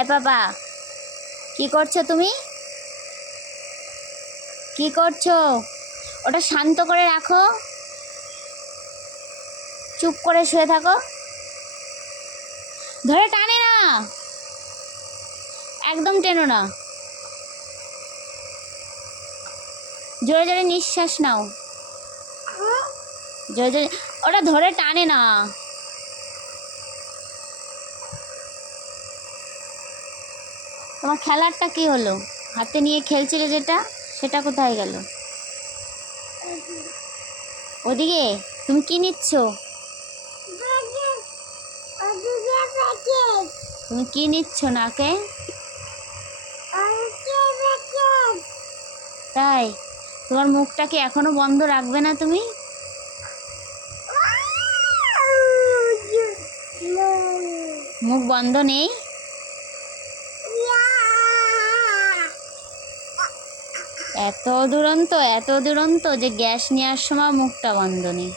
এই বাবা, কি করছো তুমি? কি করছো? ওটা শান্ত করে রাখো, চুপ করে শুয়ে থাকো। ধরে টানে না, একদম টেনো না। জোরে জোরে নিঃশ্বাস নাও, জোরে জোরে। ওটা ধরে টানে না। তোমার খেলারটা কি হলো? হাতে নিয়ে খেলছিলে যেটা, সেটা কোথায় গেল? ওদিকে তুমি কি নিচ্ছ? তুমি কি নিচ্ছ নাকে? তাই? তোমার মুখটা কি এখনো বন্ধ রাখবে না তুমি? মুখ বন্ধ নেই? এত দুরন্ত যে গ্যাস নেওয়ার সময় মুখটা বন্ধ নেই।